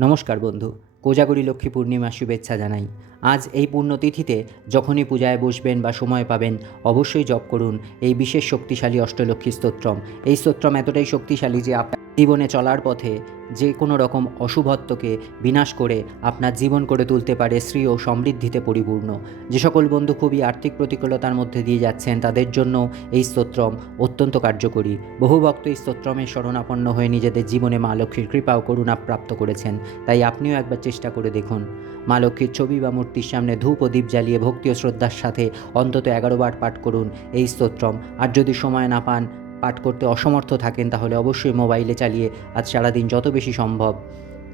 নমস্কার বন্ধু কোজাগরি লক্ষ্মী পূর্ণিমার শুভেচ্ছা জানাই। আজ এই পুণ্যতিথিতে যখনই পূজায় বসবেন বা সময় পাবেন, অবশ্যই জপ করুন। এই বিশেষ শক্তিশালী অষ্টলক্ষ্মী স্তোত্রম। এই স্তোত্রম এতটাই শক্তিশালী যে আপনার জীবনে চলার পথে যে কোনো রকম অশুভত্বকে বিনাশ করে আপনার জীবন করে তুলতে পারে শ্রী ও সমৃদ্ধিতে পরিপূর্ণ। যে সকল বন্ধু খুবই আর্থিক প্রতিকূলতার মধ্যে দিয়ে যাচ্ছেন, তাদের জন্য এই স্তোত্রম অত্যন্ত কার্যকরী। বহু ভক্ত এই স্তোত্রমের শরণাপন্ন হয়ে নিজেদের জীবনে মা লক্ষ্মীর কৃপা ও করুণা প্রাপ্ত করেছেন। তাই আপনিও একবার চেষ্টা করে দেখুন। মা লক্ষ্মীর ছবি বা মূর্তির সামনে ধূপ ও দীপ জ্বালিয়ে ভক্তি ও শ্রদ্ধার সাথে অন্তত এগারো বার পাঠ করুন এই স্তোত্রম। আর যদি সময় না পান, পাঠ করতে অসমর্থ থাকেন, তাহলে অবশ্যই মোবাইলে চালিয়ে আজ সারাদিন যত বেশি সম্ভব।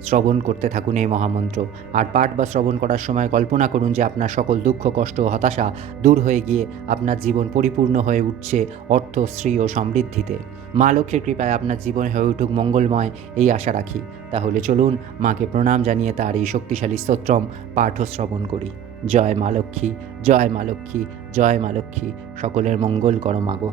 শ্রবণ করতে থাকুন এই মহামন্ত্র। আর পাঠ বা শ্রবণ করার সময় কল্পনা করুন যে আপনার সকল দুঃখ, কষ্ট হতাশা দূর হয়ে গিয়ে আপনার জীবন পরিপূর্ণ হয়ে উঠছে অর্থ, শ্রী ও সমৃদ্ধিতে। মা লক্ষ্মীর কৃপায় আপনার জীবন হয়ে উঠুক মঙ্গলময়, এই আশা রাখি। তাহলে চলুন মাকে প্রণাম জানিয়ে তার এই শক্তিশালী স্তোত্রম পাঠ শ্রবণ করি। জয় মা লক্ষ্মী, জয় মা লক্ষ্মী, জয় মা লক্ষ্মী, সকলের মঙ্গল করো মাগো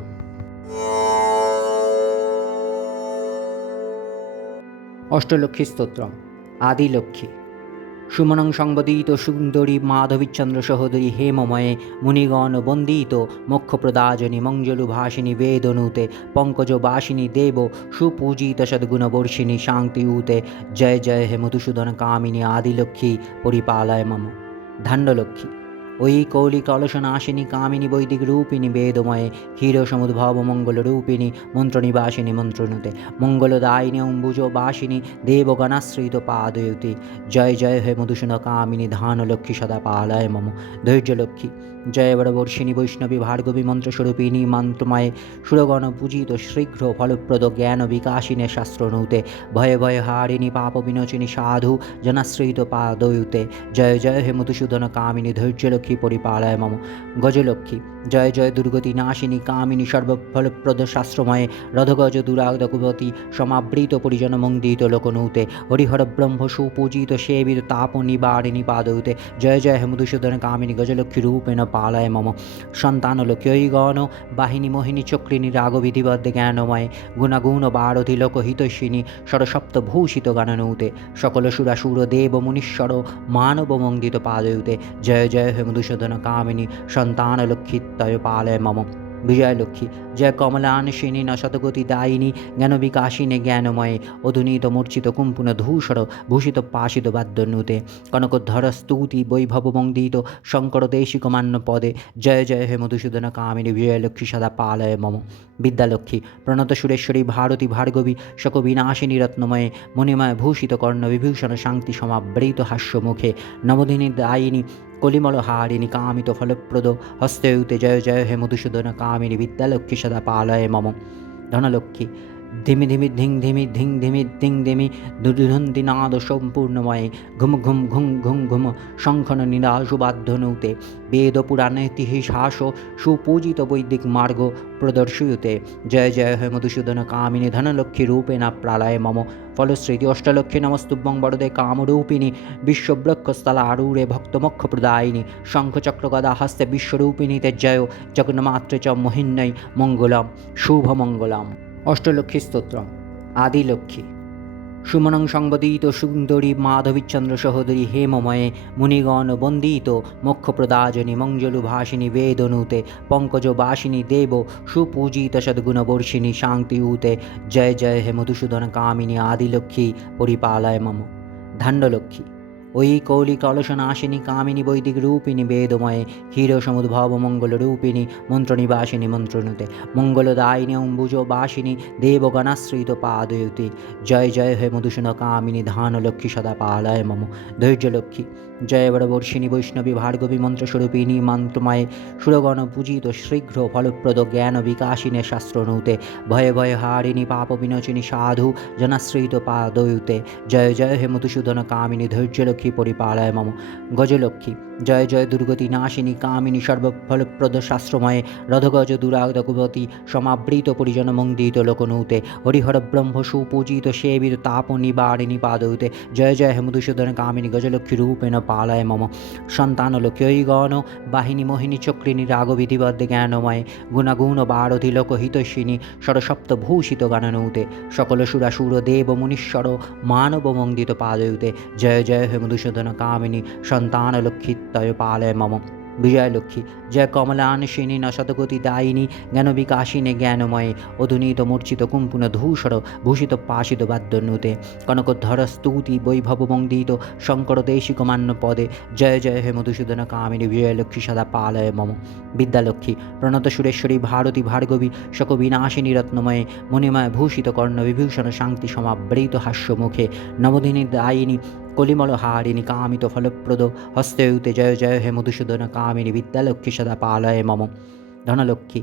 অষ্টলক্ষ্মী স্তোত্রম, আদিলক্ষ্মী। সুমনং সংবদিত সুন্দরী মাধবীচন্দ্র সহোদরী হেমময়ে মুনিগণ বন্দিত মোক্ষপ্রদাজনী মঞ্জলু ভাসিনী বেদনুতে পঙ্কজ বাসিনী দেব সুপূজিত সদ্গুণবর্ষিণী শান্তিউতে জয় জয় হে মধুসূদন কামিনী আদিলক্ষ্মী পরিপালয় মম। ধান্ডলক্ষ্মী ওই কৌলিক অলসনাশিনী কামিনী বৈদিক রূপিণী বেদময়ে, ক্ষীর সমুদ্ভব মঙ্গল রূপিণী, মন্ত্রনিবাসিনী মঙ্গল মঙ্গলদায়িনী অম্বুজ বাসিনী, দেবগণাশ্রিত পাদয়তি। জয় জয় হে মধুসূন কামিনী ধান লক্ষ্মী সদা পালয় মম, ধৈর্যলক্ষ্মী। জয় বরবর্ষিণী বৈষ্ণবী ভার্গবী মন্ত্রস্বরূপিণী মন্ত্রময়ে সুরগণ পূজিত শীঘ্র ফলপ্রদ জ্ঞান বিকাশিনে শাস্ত্রনৌতে, ভয়ে ভয়ে হারিণী পাপ বিনোচিনী সাধু জনাশ্রিত পাদয়ুতে। জয় জয় হে মধুসূদন কামিনী ধৈর্যলক্ষ্মী পরিপালয় মম। গজলক্ষ্মী, জয় জয় দুর্গতি নাশিনী কামিনী সর্বফলপ্রদ শাস্ত্রময়ে রধগজ দুরাগবতী সমাবৃত পরিজন মন্দিত লোকনৌতে, হরিহর ব্রহ্ম সুপূজিত সেবিত তাপ নিবারিণী পাদৌতে জয় জয় হে মধুসূদন কামিনী গজলক্ষ্মী রূপেণ সন্তান লোকই গণ। বাহিনী মোহিনী চক্রিণী রাগবিধিবদ্ধ জ্ঞানময়। গুণাগুণ বারধি লোকহিতৈষিণী। সরসপ্ত ভূষিত গাননৌতে সকল সুরাসুর দেব মুনীশ্বর মানব মন্দিত পাদয়ুতে জয় জয় হে মধুসূদন কামিনী। সন্তানলক্ষ্মীত্তয় পালয় মম। বিজয়লক্ষ্মী। জয় কমলানশিনী ন শতগতি দায়িনী জ্ঞান বিকাশিনী জ্ঞানময়ে অধুনীত মূর্ছিত কুম্পুন ধূসর ভূষিত পাশিত বাদ্যনুতে কনকোদ্ধর স্তুতি বৈভব মন্দিত শঙ্কর দেশিক মান্য পদে। জয় জয় হে মধুসূদন কামিনী, বিজয়লক্ষ্মী সদা পালয় মম। বিদ্যালক্ষ্মী, প্রণত সুরেশ্বরী ভারতী ভার্গবী, শকবিনাশিনী রত্নময়ে মণিময় ভূষিত কর্ণ বিভূষণ শান্তি সমাবৃত হাস্যমুখে। নবদিনী দায়িনী কলিমল হারিণী কামিত ফলপ্রদ হস্তে জয় জয় হে মধুসূদন কামিনী বিদ্যালক্ষ্মী সদা পালয় মম ধনলক্ষ্মী ধিমি ধিমি ধিং ধিমি ধিং ধিমি ধিং ধিমি দুর্ধন্তি নাদ সম্পূর্ণময়ে ঘুম ঘুম ঘুম ঘুম ঘুম শঙ্খন নিরাশুবাধ্যনুতে বেদ পুরাণ ইতিহাস সুপূজিত বৈদিক মার্গ প্রদর্শয়তে। জয় জয় হে মধুসূদন কামিনী ধনলক্ষ্মী রূপেণা প্রালয় মম ফলশ্রীতি অষ্টলক্ষ্মী নমস্তুভ্যং বরদে কামরূপিণী বিশ্বব্রক্ষস্থলা আরূঢ়ে ভক্তমক্ষ প্রদায়িনী শঙ্খচক্র গদা হস্তে বিশ্বরূপিণীতে জয় জগন্মাত্রে চ মহিন্নৈ মঙ্গলম শুভমঙ্গলম অষ্টলক্ষ্মী স্তোত্রম আদিলক্ষ্মী। সুমনং সংবদিত সুন্দরী মাধবীচন্দ্র সহোদরী হেমময়ে মুনিগণ বন্দিত মোক্ষপ্রদাজনী মঞ্জলু ভাসিনী বেদনুতে পঙ্কজ বাসিনী দেব সুপূজিত সদ্গুণবর্ষিণী শান্তিউতে জয় জয় হে মধুসূদন কামিনী আদিলক্ষ্মী পরিপালয় মম। ধান্ডলক্ষ্মী ওই কৌলিক অলসনাশিনী কামিনী বৈদিক রূপিণী বেদময়ে ক্ষীর সমুদ্ভব মঙ্গল রূপিণী, মন্ত্রনিবাসিনী মন্ত্রনুতে মঙ্গলদায়িনী অম্বুজ বাসিনী, দেবগণাশ্রিত পাদয়ুতি। জয় জয় হে মধুসূন কামিনী, ধানলক্ষ্মী সদা পালয় মম। ধৈর্যলক্ষ্মী, জয় বরবর্ষিণী বৈষ্ণবী ভার্গবী মন্ত্রস্বরূপিণী মন্ত্রময়ে, সুরগণ পূজিত শীঘ্র ফলপ্রদ জ্ঞান বিকাশিনী শাস্ত্রনৌতে, ভয়ে ভয়ে হারিণী পাপ বিনোচিনী সাধু জনাশ্রিত পাদয়ুতে। জয় জয় হে মধুসূদন কামিনী, ধৈর্যলক্ষ্মী পরিপালয় মম। গজলক্ষ্মী। জয় জয় দুর্গতি নাশিনী কামিনী সর্বফলপ্রদ শাস্ত্রময়ে রধগজ দুরাগবতী সমাবৃত পরিজন মন্দিত লোকনূতে হরিহর ব্রহ্ম সুপূজিত সেবিত তাপ নিবারিণী পাদৌতে। জয় জয় হে মধুসূদন কামিনী গজলক্ষ্মী রূপেণ পালয় মম। সন্তানলক্ষ্যই গণ বাহিনী মোহিনী চক্রিণী রাগবিধিবদ্ধ জ্ঞানময়ে গুণাগুণ বারধি লোকহিতৈষিণী ষড়সপ্ত ভূষিত গাননৌতে। সকল সুরাসুর দেব মুনীশ্বর মানব মন্দিত পাদয়ুতে জয় জয় হেমধুসূদন কামিনী সন্তানলক্ষ্মীত্তয় পালয় মম বিজয়লক্ষ্মী জয় কমলানশিনী নশতগতি দায়িনী জ্ঞান বিকাশিনে জ্ঞানময়ে অধুনীত মূর্ছিত কুম্পুন ধূসর ভূষিত পাশিত বাদ্যনুতে কনকধর স্তুতি বৈভব মন্দিত শঙ্কর দেশিক মান্য পদে জয় জয় হে মধুসূদন কামিনী বিজয়লক্ষ্মী সদা পালয় মম বিদ্যালক্ষ্মী প্রণত সুরেশ্বরী ভারতী ভার্গবী শক বিনাশিনী রত্নময়ে মণিময় ভূষিত কর্ণ বিভূষণ শান্তি সমাবৃত হাস্যমুখে নবদিনী দায়িনী কলিমল হারিণী কামিত ফলপ্রদ। হস্তে জয় জয় হে মধুসূদন কামিনী বিদ্যালক্ষ্মী সদা পালয় মম। ধনলক্ষ্মী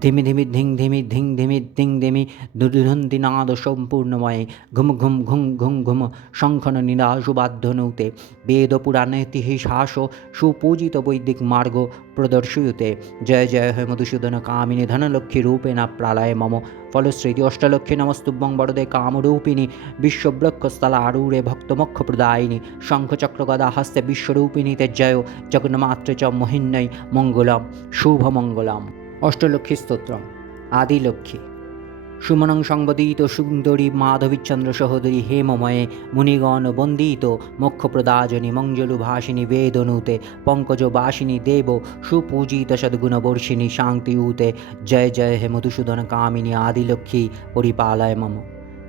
ধিমি ধিমি ধিং ধিমি ধিং ধিমি দিং ধিমি দুর্ধন্তি নাদ সম্পূর্ণময়ে ঘুম ঘুম ঘুম ঘুম ঘুম শঙ্খন নিরাশুবাধ্যনৌতে বেদ পুরাণে তিহি শ্বাস সুপূজিত বৈদিক মার্গ প্রদর্শয়ুতে। জয় জয় হে মধুসূদন কামিনী ধনলক্ষ্মী রূপেণা প্রালয় মম। ফলশ্রীতি অষ্টলক্ষ্মী নমস্তুভ্যং বরদে কামরূপিণী বিশ্বব্রক্ষস্থলা আরূঢ়ে ভক্তমক্ষ প্রদায়িনী শঙ্খচক্র গদা হস্তে বিশ্বরূপিণী তে জয়। জগন্মাত্র চ মহিন্নৈ মঙ্গলম শুভমঙ্গলম অষ্টলক্ষ্মী স্তোত্রম, আদিলক্ষ্মী। সুমনং সংবদিত সুন্দরী মাধবীচন্দ্র সহোদরী হেমময়ে মুনিগণ বন্দিত মোক্ষপ্রদাজনী মঞ্জলুভাসিনী বেদনুতে পঙ্কজ বাসিনী দেব সুপূজিত সদ্গুণবর্ষিণী শান্তিউতে জয় জয় হে মধুসূদন কামিনী আদিলক্ষ্মী পরিপালয় মম।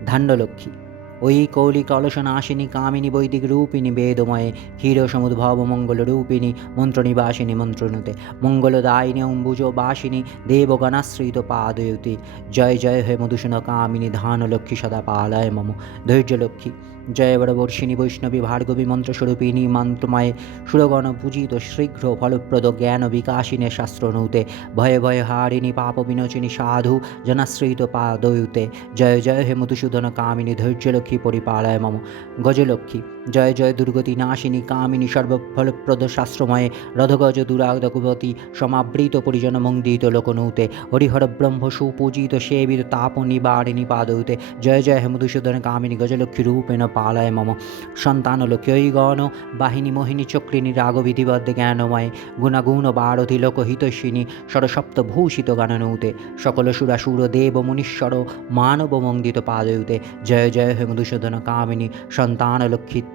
ধান্ডলক্ষ্মী ওই কৌলি কলসনাশিনী কামিনী বৈদিক রূপিণী বেদময়ে, ক্ষীর সমুদ্ভব মঙ্গল রূপিণী মন্ত্রনিবাসিনী মন্ত্রনুতে মঙ্গলদায়িনী অম্বুজ বাসিনী, দেবগণাশ্রিত পাদয়তি। জয় জয় হে মধুসূন কামিনী ধান লক্ষ্মী সদা পালয় মম, ধৈর্যলক্ষ্মী। জয় বরবর্ষিণী বৈষ্ণবী ভার্গবী মন্ত্রস্বরূপিণী মন্ত্রময়ে সুরগণ পূজিত শীঘ্র ফলপ্রদ জ্ঞান বিকাশিনী শাস্ত্রনৌতে, ভয়ে ভয়ে হারিণী পাপ বিনোচিনী সাধু জনাশ্রিত পাদয়ুতে, জয় জয় হে মধুসূদন কামিনী ধৈর্যলক্ষ্মী পরিপালয় মম, গজলক্ষ্মী। জয় জয় দুর্গতি নাশিনী কামিনী সর্বফলপ্রদ শাস্ত্রময়ে রধগজ দুরাগবতী সমাবৃত পরিজন মন্দিত লোকনৌতে হরিহর ব্রহ্ম সুপূজিত সেবিত তাপ নিবারিণী পাদৌতে। জয় জয় হে মধুসূদন কামিনী গজলক্ষ্মী রূপেণ পালয় মম। সন্তানলক্ষ্যই গণ বাহিনী মোহিনী চক্রিণী রাগবিধিবদ্ধ জ্ঞানময়ে গুণাগুণ বারধি লোকহিতৈষিণী ষড়সপ্ত ভূষিত গাননৌতে। সকল সুরাসুর দেব মুনীশ্বর মানব মন্দিত পাদয়ুতে জয় জয় হে মধুসূদন কামিনী সন্তানলক্ষ্মীত্তয় পালয়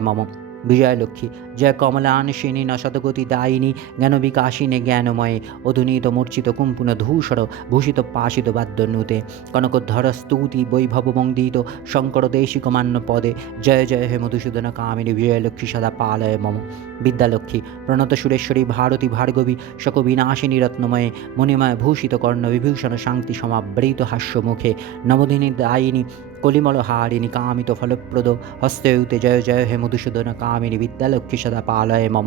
মম। বিজয়লক্ষ্মী জয় কমলানশিনী নশতগতি দায়িনী, জ্ঞান বিকাশিনে জ্ঞানময়ে, অধুনীত মূর্ছিত কুম্পুন ধূসর, ভূষিত পাশিত বাদ্যনুতে কনকধর স্তুতি বৈভব মন্দিত শঙ্কর দেশিক মান্য পদে। জয় জয় হে মধুসূদন কামিনী বিজয়লক্ষ্মী সদা পালয় মম। বিদ্যালক্ষ্মী প্রণত সুরেশ্বরী ভারতী ভার্গবী, শক বিনাশিনী রত্নময়ে, মণিময় ভূষিত কর্ণ বিভূষণ শান্তি সমাবৃত হাস্যমুখে। নবদিনী দায়িনী কলিমল হারিণী কামিত ফলপ্রদ হস্তয়ুতে জয় জয় হে মধুসূদন কামিনী বিদ্যালক্ষ্মী সদা পালয় মম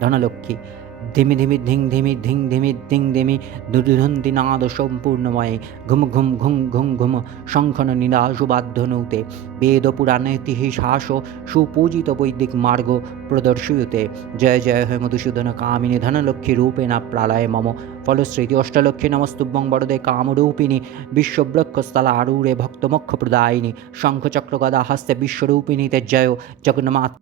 ধনলক্ষ্মী ধিমি ধিমি ধিং ধিমি ধিং ধিমি দিং ধিমি দুর্ধন্তি নাদ সম্পূর্ণময়ে ঘুম ঘুম ঘুম ঘুম ঘুম শঙ্খন নিরাশুবাধ্যনৌতে বেদ পুরাণে তিহি শ্বাস সুপূজিত বৈদিক মার্গ প্রদর্শয়তে। জয় জয় হে মধুসূদন কামিনী ধনলক্ষ্মী রূপেণা প্রালয় মম ফলশ্রীতি অষ্টলক্ষ্মী নমস্তুভ্যং বরদে কামরূপিণী বিশ্বব্রক্ষস্থলা আরূঢ়ে ভক্তমক্ষ প্রদায়িনী শঙ্খচক্র গদা হস্তে বিশ্বরূপিণীতে জয় জগন্মাত